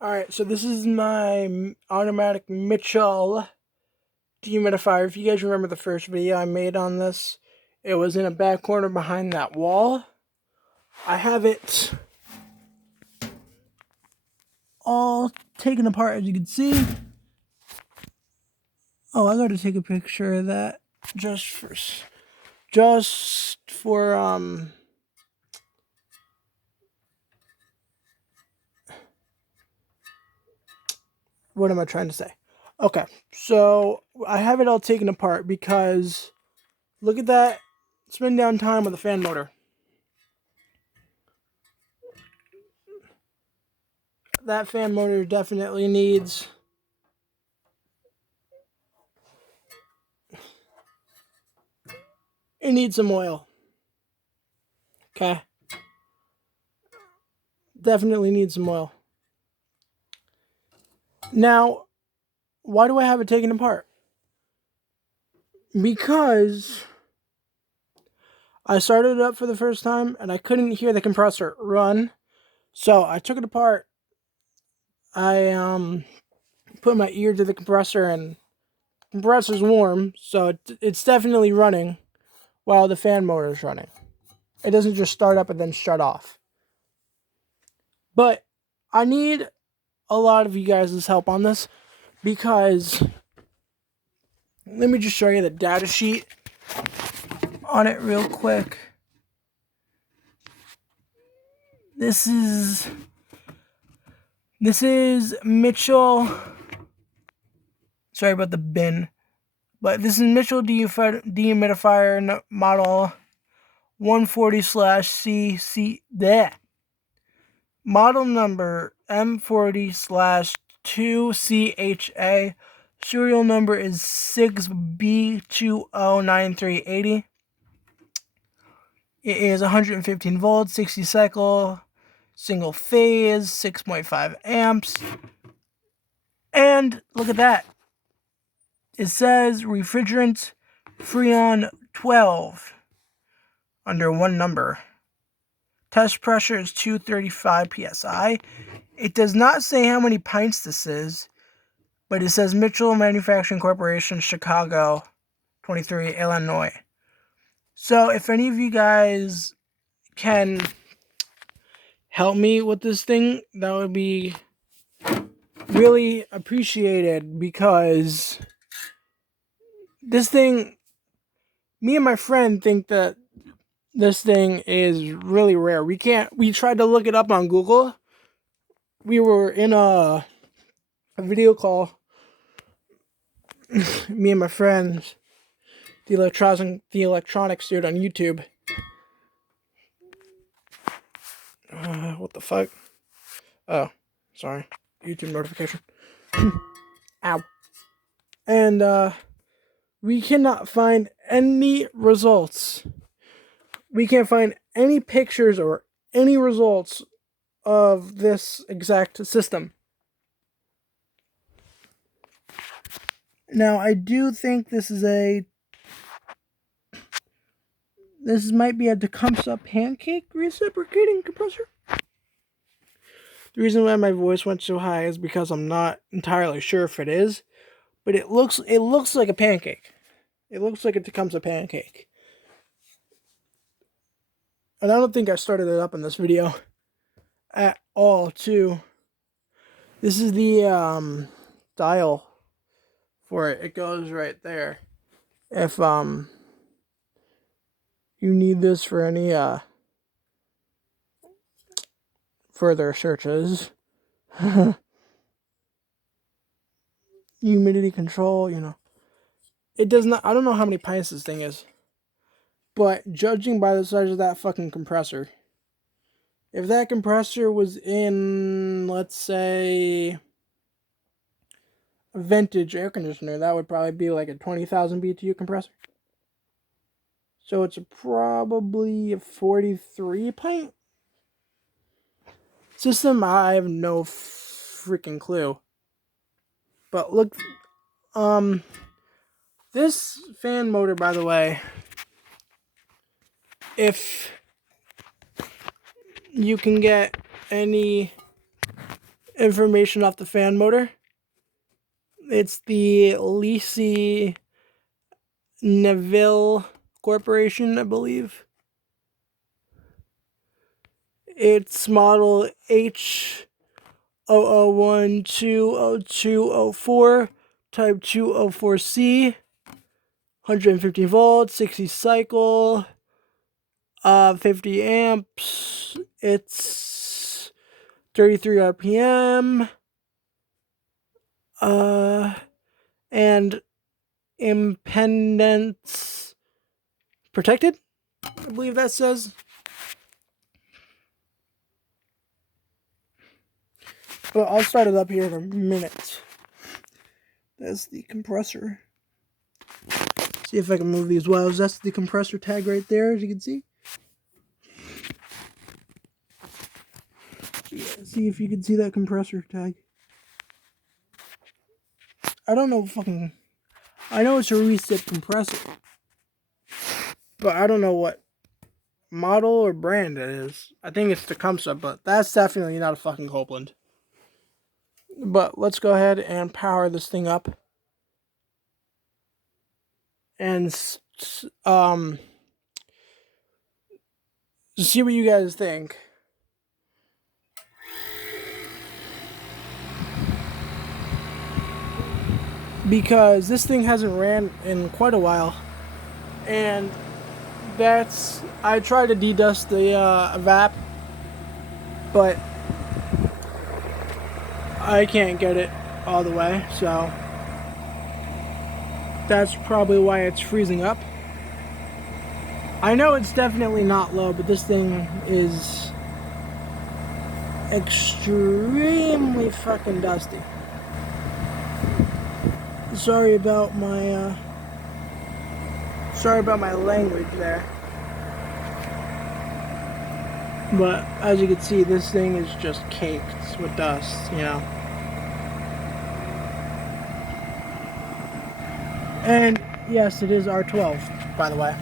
Alright, so this is my automatic Michell dehumidifier. If you guys remember the first video I made on this, it was in a back corner behind that wall. I have it all taken apart, as you can see. Oh, I gotta take a picture of that just for what am I trying to say? Okay, so I have it all taken apart because look at that spin down time with the fan motor. That fan motor definitely needs some oil. Okay. Definitely needs some oil. Now, why do I have it taken apart? Because I started it up for the first time and I couldn't hear the compressor run. So I took it apart. I put my ear to the compressor and the compressor's warm, so it's definitely running while the fan motor is running. It doesn't just start up and then shut off. But I need a lot of you guys' help on this because let me just show you the data sheet on it real quick. This is Michell. Sorry about the bin. But this is Michell dehumidifier model 140/CC. Model number M40/2CHA. Serial number is 6B209380. It is 115 volts, 60 cycle, single phase, 6.5 amps. And look at that. It says refrigerant Freon 12 under one number. Test pressure is 235 psi. It does not say how many pints this is, but it says Michell Manufacturing Corporation, Chicago, 23, Illinois. So if any of you guys can help me with this thing, that would be really appreciated, because this thing, me and my friend think that this thing is really rare. We tried to look it up on Google. We were in a video call, me and my friends, the electronics dude on YouTube. What the fuck? Oh, sorry. YouTube notification. Ow. And we cannot find any results. We can't find any pictures or any results of this exact system. Now, I do think this might be a Tecumseh pancake reciprocating compressor. The reason why my voice went so high is because I'm not entirely sure if it is, but it looks like a pancake. It looks like a Tecumseh pancake. And I don't think I started it up in this video at all, too. This is the dial for it. It goes right there. If you need this for any further searches. Humidity control, It does not, I don't know how many pints this thing is. But judging by the size of that fucking compressor, if that compressor was in, let's say, a vintage air conditioner, that would probably be like a 20,000 BTU compressor. So it's probably a 43 pint system. I have no freaking clue. But look, this fan motor, by the way, if you can get any information off the fan motor. It's the Lisi Neville Corporation, I believe. It's model H00120204, type 204C, 150 volts, 60 cycle, 50 amps. It's 33 RPM, and impedance protected, I believe that says. Well, I'll start it up here in a minute. That's the compressor. See if I can move these wires. That's the compressor tag right there, as you can see. Yeah, see if you can see that compressor tag. I don't know I know it's a recip compressor, but I don't know what model or brand it is. I think it's Tecumseh, but that's definitely not a fucking Copeland. But let's go ahead and power this thing up. And see what you guys think. Because this thing hasn't ran in quite a while. And I tried to dedust the VAP, but I can't get it all the way, so that's probably why it's freezing up. I know it's definitely not low, but this thing is extremely fucking dusty. Sorry about my language there. But as you can see, this thing is just caked with dust, you know. And yes, it is R12, by the way.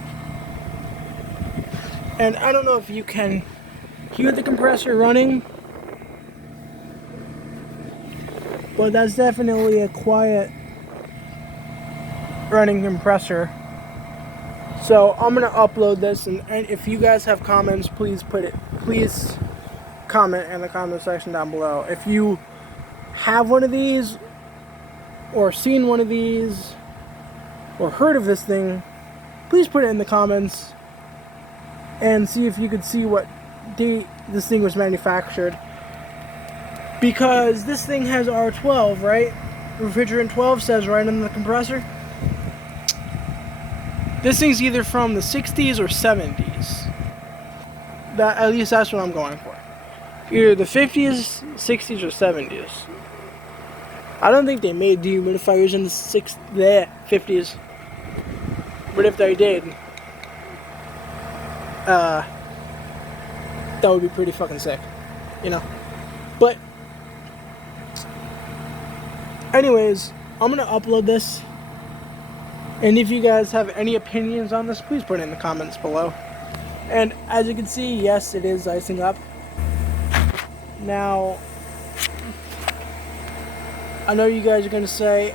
And I don't know if you can hear the compressor running, but that's definitely a quiet running compressor. So I'm gonna upload this, and if you guys have comments, please comment in the comment section down below. If you have one of these, or seen one of these, or heard of this thing, please put it in the comments and see if you could see what date this thing was manufactured. Because this thing has R12, right? Refrigerant 12 says right on the compressor. This thing's either from the 60s or 70s. At least that's what I'm going for. Either the 50s, 60s, or 70s. I don't think they made dehumidifiers in the 50s. But if they did, that would be pretty fucking sick, you know. But anyways, I'm gonna upload this, and if you guys have any opinions on this, please put it in the comments below. And as you can see, yes, it is icing up. Now, I know you guys are gonna say,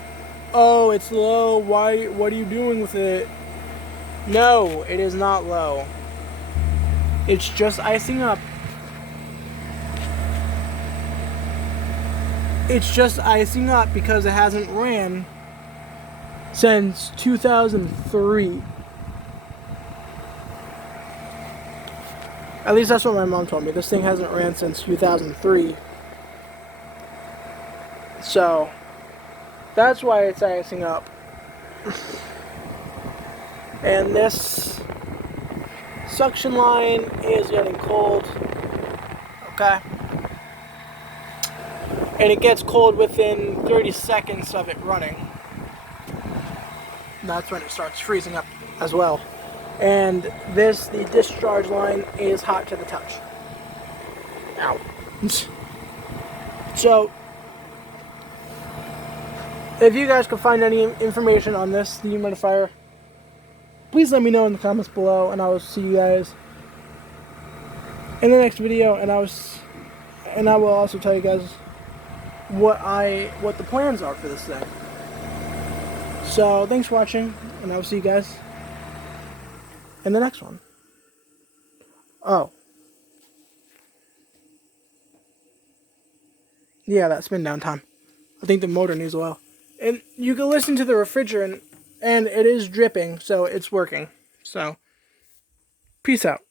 oh, it's low, what are you doing with it? No, it is not low. It's just icing up. It's just icing up because it hasn't ran since 2003. At least that's what my mom told me. This thing hasn't ran since 2003. So, that's why it's icing up. And this suction line is getting cold. Okay? And it gets cold within 30 seconds of it running. That's when it starts freezing up as well. And the discharge line is hot to the touch. Ow. So, if you guys can find any information on this dehumidifier, please let me know in the comments below, and I will see you guys in the next video. And I will also tell you guys what the plans are for this thing. So thanks for watching, and I'll see you guys in the next one. Oh. Yeah, that spin down time. I think the motor needs oil. And you can listen to the refrigerant, and it is dripping, so it's working. So, peace out.